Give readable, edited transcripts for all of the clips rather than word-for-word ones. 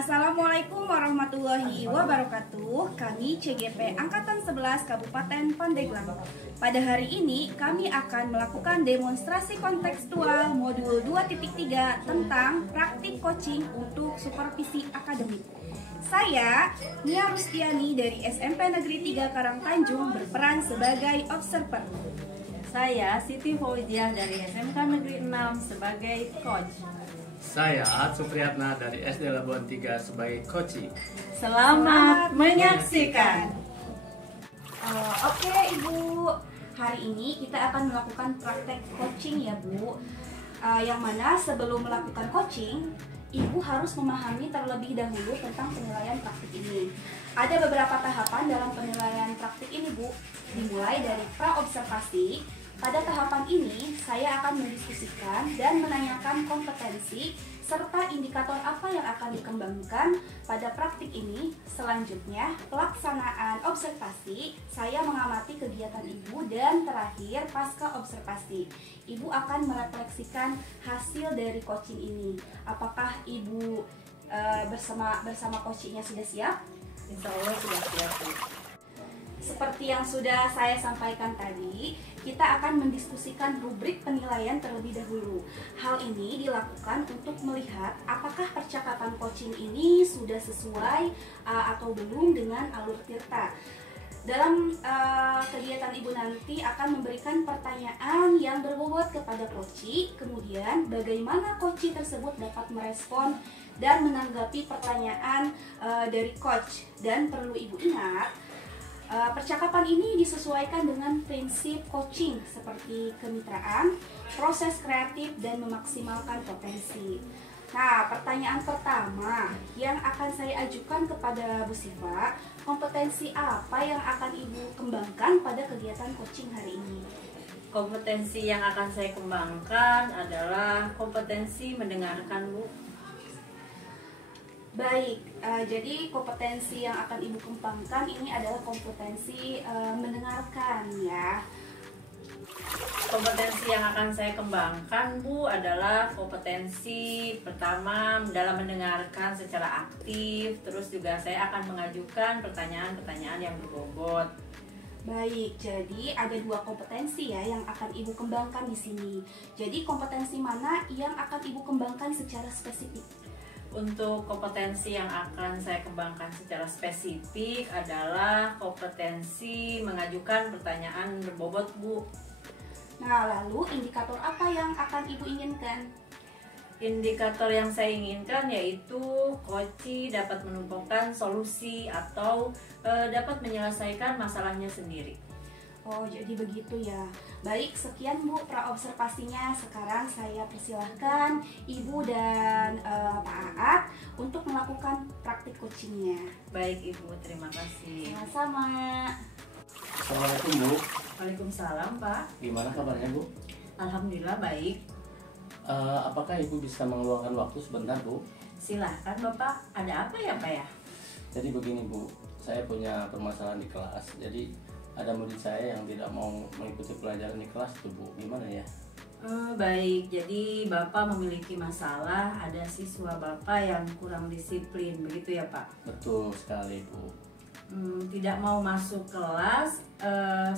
Assalamualaikum warahmatullahi wabarakatuh. Kami CGP Angkatan 11 Kabupaten Pandeglang. Pada hari ini kami akan melakukan demonstrasi kontekstual modul 2.3 tentang praktik coaching untuk supervisi akademik. Saya, Nia Rustiani dari SMP Negeri 3 Karangtanjung berperan sebagai observer. Saya Siti Fauziah dari SMK Negeri 6 sebagai coach. Saya Supriyatna dari SD Labuan 3 sebagai coaching. Selamat menyaksikan. Oke Ibu, hari ini kita akan melakukan praktek coaching ya Bu. Yang mana sebelum melakukan coaching, Ibu harus memahami terlebih dahulu tentang penilaian praktik ini. Ada beberapa tahapan dalam penilaian praktik ini Bu, dimulai dari pra-observasi. Pada tahapan ini, saya akan mendiskusikan dan menanyakan kompetensi serta indikator apa yang akan dikembangkan pada praktik ini. Selanjutnya, pelaksanaan observasi, saya mengamati kegiatan Ibu, dan terakhir, pasca observasi, Ibu akan merefleksikan hasil dari coaching ini. Apakah Ibu bersama coachingnya sudah siap? Insya Allah sudah siap. Seperti yang sudah saya sampaikan tadi, kita akan mendiskusikan rubrik penilaian terlebih dahulu. Hal ini dilakukan untuk melihat apakah percakapan coaching ini sudah sesuai atau belum dengan alur tirta. Dalam kegiatan Ibu nanti akan memberikan pertanyaan yang berbobot kepada coach, kemudian bagaimana coach tersebut dapat merespon dan menanggapi pertanyaan dari coach. Dan perlu Ibu ingat, percakapan ini disesuaikan dengan prinsip coaching seperti kemitraan, proses kreatif, dan memaksimalkan potensi. Nah, pertanyaan pertama yang akan saya ajukan kepada Bu Siva, kompetensi apa yang akan Ibu kembangkan pada kegiatan coaching hari ini? Kompetensi yang akan saya kembangkan adalah kompetensi mendengarkan, Bu. Baik, jadi kompetensi yang akan Ibu kembangkan ini adalah kompetensi mendengarkan ya. Kompetensi yang akan saya kembangkan, Bu, adalah kompetensi pertama dalam mendengarkan secara aktif. Terus juga saya akan mengajukan pertanyaan-pertanyaan yang berbobot. Baik, jadi ada dua kompetensi ya yang akan Ibu kembangkan di sini. Jadi kompetensi mana yang akan Ibu kembangkan secara spesifik? Untuk kompetensi yang akan saya kembangkan secara spesifik adalah kompetensi mengajukan pertanyaan berbobot, Bu. Nah, lalu indikator apa yang akan Ibu inginkan? Indikator yang saya inginkan yaitu coach dapat menemukan solusi atau dapat menyelesaikan masalahnya sendiri. Oh, jadi begitu ya. Baik, sekian Bu pra-observasinya. Sekarang saya persilahkan Ibu dan Pak Aat untuk melakukan praktik coachingnya. Baik Ibu, terima kasih. Sama-sama. Assalamualaikum Bu. Waalaikumsalam Pak. Gimana kabarnya Bu? Alhamdulillah baik. Apakah Ibu bisa mengeluarkan waktu sebentar Bu? Silahkan Bapak, ada apa ya Pak ya? Jadi begini Bu, saya punya permasalahan di kelas. Jadi ada murid saya yang tidak mau mengikuti pelajaran di kelas tuh Bu, gimana ya? Baik, jadi Bapak memiliki masalah, ada siswa Bapak yang kurang disiplin, begitu ya Pak? Betul sekali Bu. Tidak mau masuk kelas,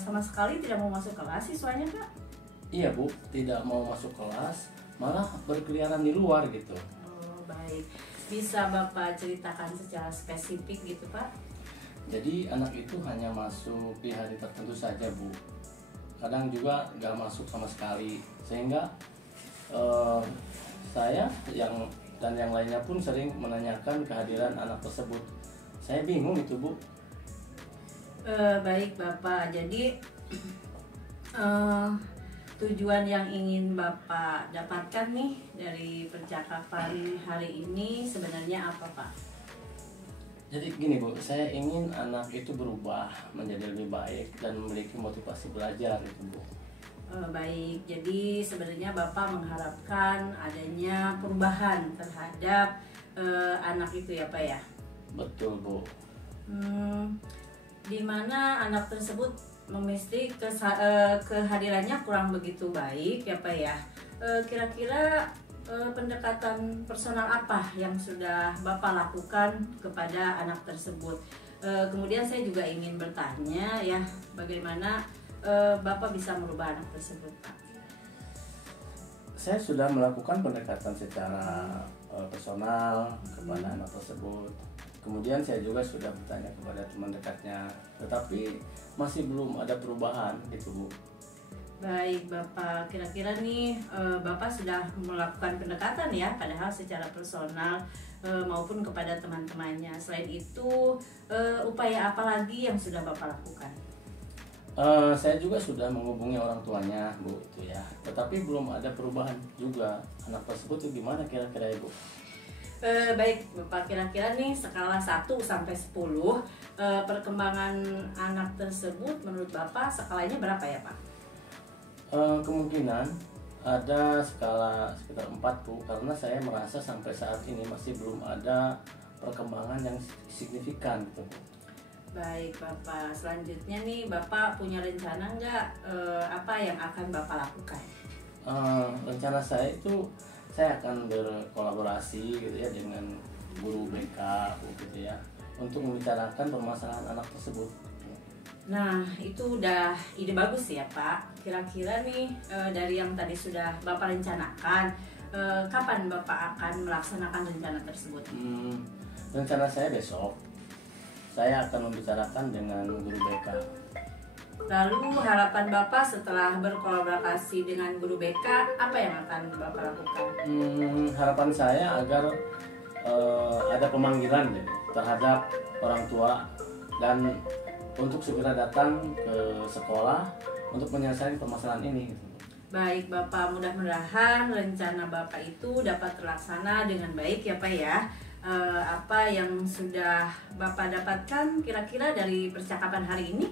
sama sekali tidak mau masuk kelas siswanya Pak? Iya Bu, tidak mau masuk kelas, malah berkeliaran di luar gitu. Oh baik, bisa Bapak ceritakan secara spesifik gitu Pak? Jadi anak itu hanya masuk di hari tertentu saja Bu. Kadang juga nggak masuk sama sekali, sehingga saya dan yang lainnya pun sering menanyakan kehadiran anak tersebut. Saya bingung itu Bu. Baik Bapak, jadi tujuan yang ingin Bapak dapatkan nih dari percakapan hari ini sebenarnya apa Pak? Jadi gini Bu, saya ingin anak itu berubah menjadi lebih baik dan memiliki motivasi belajar gitu Bu. Baik, jadi sebenarnya Bapak mengharapkan adanya perubahan terhadap anak itu ya Pak ya? Betul Bu. Di mana anak tersebut memiliki kehadirannya kurang begitu baik ya Pak ya? Kira-kira pendekatan personal apa yang sudah Bapak lakukan kepada anak tersebut? Kemudian saya juga ingin bertanya ya, bagaimana Bapak bisa merubah anak tersebut, Pak? Saya sudah melakukan pendekatan secara personal kepada anak tersebut. Kemudian saya juga sudah bertanya kepada teman dekatnya, tetapi masih belum ada perubahan gitu, Bu. Baik Bapak, kira-kira nih Bapak sudah melakukan pendekatan ya, padahal secara personal maupun kepada teman-temannya. Selain itu, upaya apa lagi yang sudah Bapak lakukan? Saya juga sudah menghubungi orang tuanya, Bu, itu ya. Tetapi belum ada perubahan juga. Anak tersebut itu gimana kira-kira, Ibu? Baik Bapak, kira-kira nih skala 1 sampai 10 perkembangan anak tersebut menurut Bapak skalanya berapa ya, Pak? Kemungkinan ada skala sekitar 4, Bu, karena saya merasa sampai saat ini masih belum ada perkembangan yang signifikan gitu, Bu. Baik Bapak, selanjutnya nih Bapak punya rencana nggak apa yang akan Bapak lakukan? Rencana saya itu saya akan berkolaborasi gitu ya dengan guru BK, Bu, gitu ya, untuk membicarakan permasalahan anak tersebut. Nah, itu udah ide bagus ya Pak. Kira-kira nih dari yang tadi sudah Bapak rencanakan, kapan Bapak akan melaksanakan rencana tersebut? Rencana saya besok, saya akan membicarakan dengan guru BK. Lalu harapan Bapak setelah berkolaborasi dengan guru BK, apa yang akan Bapak lakukan? Harapan saya agar ada pemanggilan gitu, terhadap orang tua dan untuk segera datang ke sekolah untuk menyelesaikan permasalahan ini gitu. Baik Bapak, mudah-mudahan rencana Bapak itu dapat terlaksana dengan baik ya Pak ya. Apa yang sudah Bapak dapatkan kira-kira dari percakapan hari ini?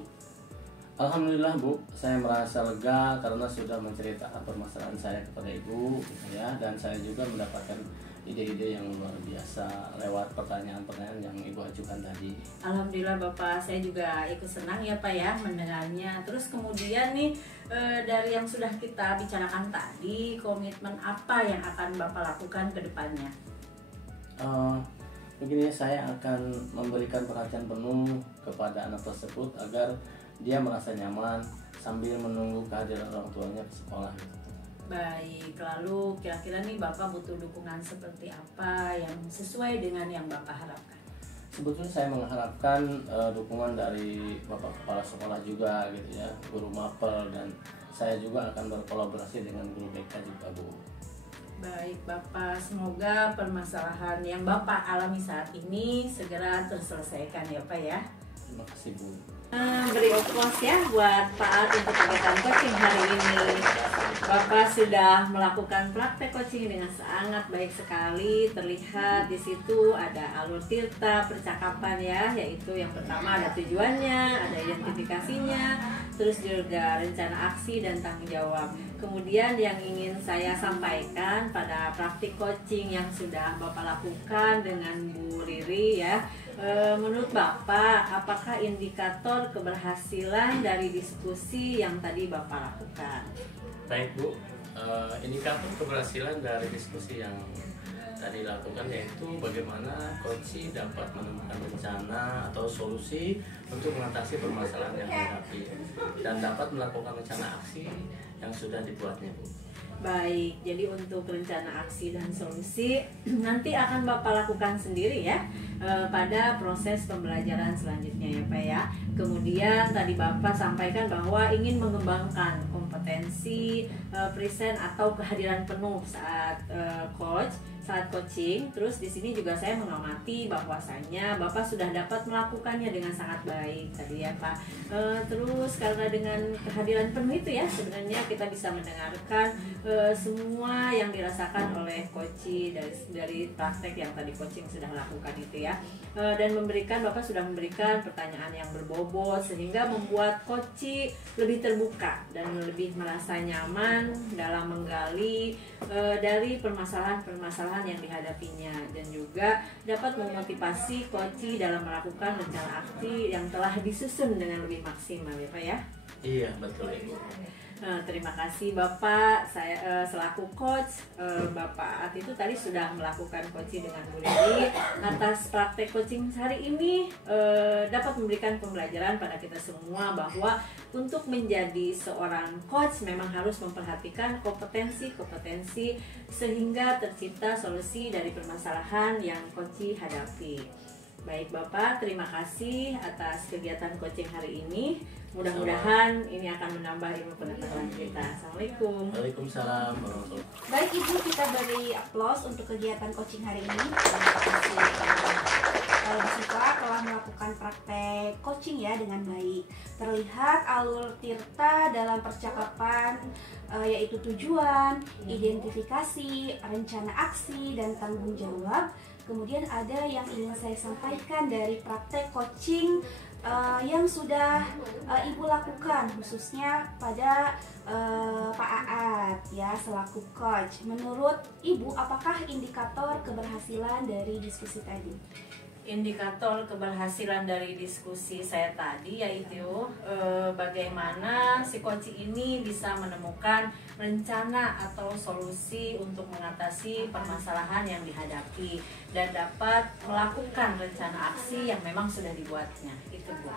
Alhamdulillah, Bu, saya merasa lega karena sudah menceritakan permasalahan saya kepada Ibu gitu ya, dan saya juga mendapatkan ide-ide yang luar biasa lewat pertanyaan-pertanyaan yang Ibu ajukan tadi. Alhamdulillah Bapak, saya juga ikut senang ya Pak ya mendengarnya. Terus kemudian nih dari yang sudah kita bicarakan tadi, komitmen apa yang akan Bapak lakukan ke depannya? Begini, saya akan memberikan perhatian penuh kepada anak tersebut agar dia merasa nyaman sambil menunggu kehadiran orang tuanya ke sekolah gitu. Baik, lalu kira-kira nih Bapak butuh dukungan seperti apa yang sesuai dengan yang Bapak harapkan? Sebetulnya saya mengharapkan dukungan dari Bapak Kepala Sekolah juga gitu ya, guru mapel, dan saya juga akan berkolaborasi dengan guru BK juga, Bu. Baik Bapak, semoga permasalahan yang Bapak alami saat ini segera terselesaikan ya Pak ya. Terima kasih, Bu. Beri oplos ya buat Pak Al untuk kegiatan coaching hari ini. Bapak sudah melakukan praktek coaching dengan sangat baik sekali. Terlihat di situ ada alur tirta percakapan ya, yaitu yang pertama ada tujuannya, ada identifikasinya, terus juga rencana aksi dan tanggung jawab. Kemudian yang ingin saya sampaikan pada praktik coaching yang sudah Bapak lakukan dengan Bu Riri ya, menurut Bapak apakah indikator keberhasilan dari diskusi yang tadi Bapak lakukan? Baik, Bu, indikator keberhasilan dari diskusi yang tadi dilakukan yaitu bagaimana coach dapat menemukan rencana atau solusi untuk mengatasi permasalahan yang dihadapi dan dapat melakukan rencana aksi yang sudah dibuatnya, Bu. Baik, jadi untuk rencana aksi dan solusi nanti akan Bapak lakukan sendiri ya pada proses pembelajaran selanjutnya ya Pak ya. Kemudian tadi Bapak sampaikan bahwa ingin mengembangkan kompetensi present atau kehadiran penuh saat saat coaching. Terus di sini juga saya mengamati bahwasanya Bapak sudah dapat melakukannya dengan sangat baik tadi ya Pak. Terus karena dengan kehadiran penuh itu ya sebenarnya kita bisa mendengarkan semua yang dirasakan oleh coach dari praktek yang tadi coaching sudah lakukan itu ya, dan Bapak sudah memberikan pertanyaan yang berbobot sehingga membuat coach lebih terbuka dan lebih merasa nyaman dalam menggali dari permasalahan yang dihadapinya, dan juga dapat memotivasi coach dalam melakukan rencana aksi yang telah disusun dengan lebih maksimal ya Pak ya. Iya, betul, Ibu. Terima kasih Bapak. Saya selaku coach, Bapak At itu tadi sudah melakukan coaching dengan Bu Lili atas praktek coaching hari ini, dapat memberikan pembelajaran pada kita semua bahwa untuk menjadi seorang coach memang harus memperhatikan kompetensi sehingga tercipta solusi dari permasalahan yang coach hadapi. Baik Bapak, terima kasih atas kegiatan coaching hari ini. Mudah-mudahan ini akan menambah ilmu pengetahuan kita. Assalamualaikum. Waalaikumsalam warahmatullahi wabarakatuh. Baik Ibu, kita beri aplaus untuk kegiatan coaching hari ini. Kalau Siswa telah melakukan praktek coaching ya dengan baik. Terlihat alur Tirta dalam percakapan yaitu tujuan, identifikasi, rencana aksi, dan tanggung jawab. Kemudian ada yang ingin saya sampaikan dari praktek coaching yang sudah Ibu lakukan, khususnya pada Pak Aat ya selaku coach. Menurut Ibu, apakah indikator keberhasilan dari diskusi tadi? Indikator keberhasilan dari diskusi saya tadi yaitu bagaimana si coach ini bisa menemukan rencana atau solusi untuk mengatasi permasalahan yang dihadapi dan dapat melakukan rencana aksi yang memang sudah dibuatnya. Itu Bu.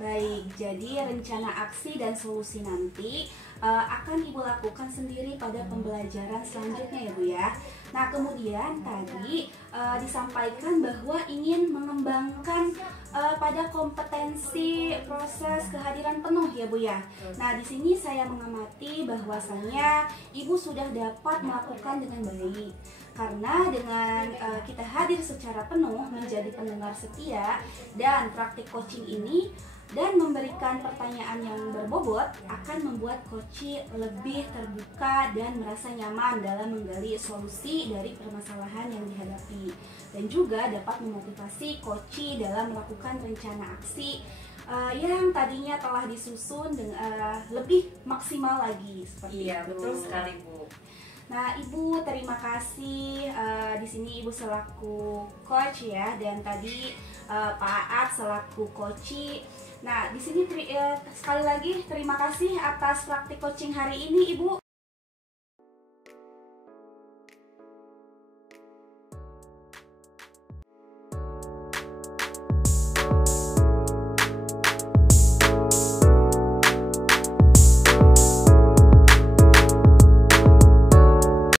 Baik, jadi rencana aksi dan solusi nanti akan Ibu lakukan sendiri pada pembelajaran selanjutnya ya Bu ya. Nah kemudian tadi disampaikan bahwa ingin mengembangkan pada kompetensi proses kehadiran penuh ya Bu ya. Nah di sini saya mengamati bahwasannya Ibu sudah dapat melakukan dengan baik. Karena dengan kita hadir secara penuh menjadi pendengar setia dan praktik coaching ini dan memberikan pertanyaan yang berbobot akan membuat coach lebih terbuka dan merasa nyaman dalam menggali solusi dari permasalahan yang dihadapi dan juga dapat memotivasi coach dalam melakukan rencana aksi yang tadinya telah disusun dengan lebih maksimal lagi seperti Iya, itu. betul sekali Bu. Nah, Ibu terima kasih di sini Ibu selaku coach ya dan tadi Pak Aat selaku coach. Nah, di sini sekali lagi terima kasih atas praktik coaching hari ini Ibu.